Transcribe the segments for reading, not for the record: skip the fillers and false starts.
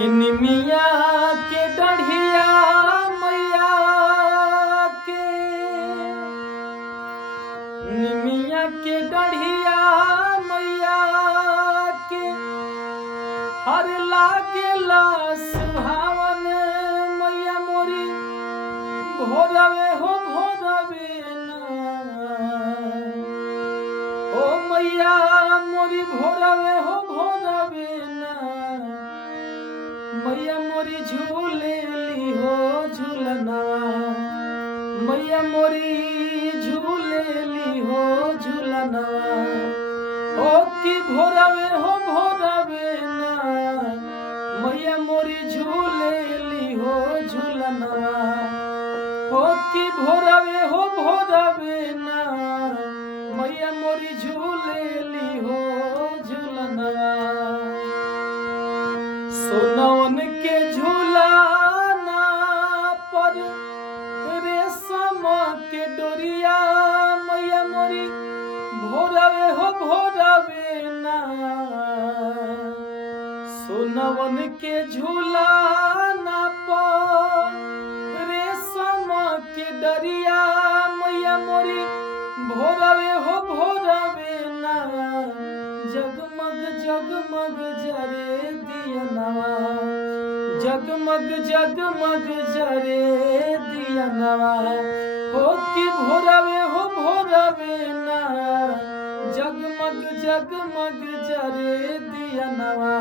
निमिया के डढ़िया मैया के, निमिया के डढ़िया मैया के हर लागेला सुहावन। मैया मोरी भोरवे हो भोरवे ना, ओ मैया मोरी भोरवे हो भोरवे ना। मैया मोरी झूलेली हो झूलना, मैया मोरी झूलेली हो झूलना। ओ की भोरवे हो भोरवे ना, मैया मोरी झूलेली हो झूलना। ओ की भोरवे हो भोरवे ना, मैया मोरी झूलेली हो झूलना। सोनवन के झूलाना पर रेशम के डोरिया, मैया मोरी भोरवे हो भोरवे ना। सोनवन के झूलाना पर रेशम के डरिया, मैया मोरी भोरवे हो भोरवे ना। जगमग जगमग जरे दियनवा, जगमग जगमग जरे दियनवा। हो कि भोरवे हो भोरवे ना, जगमग जगमग जरे दियनवा।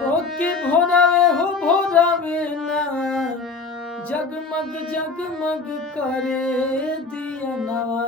हो कि भोरवे हो भोरवे ना, जगमग जगमग करे दियनवा।